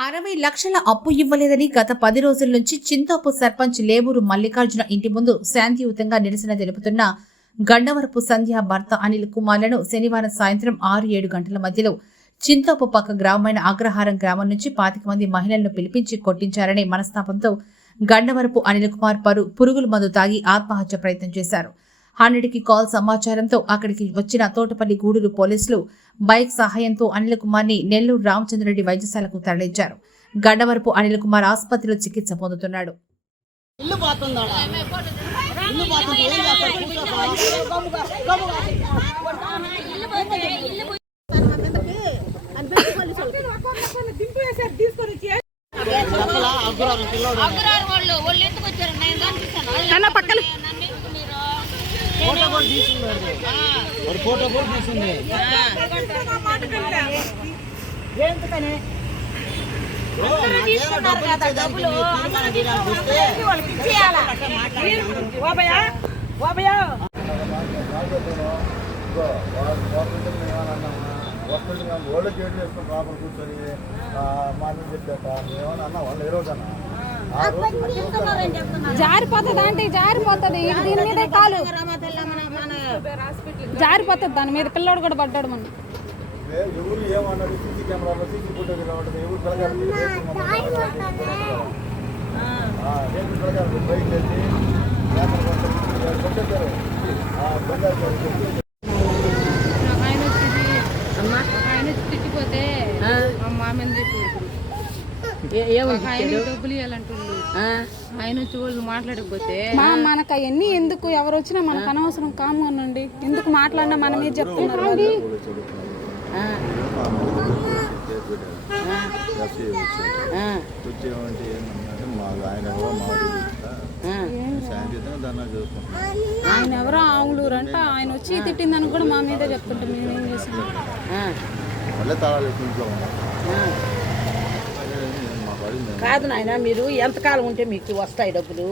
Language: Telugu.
అరవై లక్షల అప్పు ఇవ్వలేదని గత పది రోజుల నుంచి చింతోపు సర్పంచ్ లేబూరు మల్లికార్జున ఇంటి ముందు శాంతియుతంగా నిరసన తెలుపుతున్న గండవరపు సంధ్య భర్త అనిల్ కుమార్లను శనివారం సాయంత్రం ఆరు ఏడు గంటల మధ్యలో చింతోపు పక్క గ్రామమైన అగ్రహారం గ్రామం నుంచి పాతిక మంది మహిళలను పిలిపించి కొట్టించారనే మనస్తాపంతో గండవరపు అనిల్ కుమార్ పరు పురుగుల మందు తాగి ఆత్మహత్య ప్రయత్నం చేశారు. హండ్రెడ్కి కాల్ సమాచారంతో అక్కడికి వచ్చిన తోటపల్లి గూడూరు పోలీసులు బైక్ సహాయంతో అనిల్ కుమార్ని నెల్లూరు రామచంద్రరెడ్డి వైద్యశాలకు తరలించారు. గడ్డవరపు అనిల్ కుమార్ ఆసుపత్రిలో చికిత్స పొందుతున్నాడు. ఇల్లు పోతుందాడా ఇల్లు పోతుంది ఏం చేస్తారు? తీర్మానం చేయడానికి వస్తే వస్తుంది మేము ఓళ్ళకి ఏడు చేసుకుని లోపల కూర్చొని మాట చెప్పాక మేమన్నా అన్నా వాళ్ళు ఏ రోజు అన్నా ఆ రోజు జారిపోతుంది అంటే జారిపోతుంది. దీని మీద కాలు. జారిపోతుంది దాని మీద పిల్లోడు కూడా పడ్డాడు మన ఎవరు ఏమన్నారు సీసీ కెమెరాలో సీసీ ఎవరు రేపు బయట ఆయన వచ్చి తిట్టిపోతే మా మామని చెప్పి మనకు అవన్నీ ఎందుకు? ఎవరు వచ్చినా మనకు అనవసరం కామునండి ఎందుకు మాట్లాడినా మన మీద చెప్తున్నారు ఆయన ఆయన ఎవరో ఆవులూరు అంట ఆయన వచ్చి తిట్టిందని కూడా మా మీదే చెప్తుంటాం మేమేం చేసాం? కాదు నాయన మీరు ఎంతకాలం ఉంటే మీకు వస్తాయి డబ్బులు?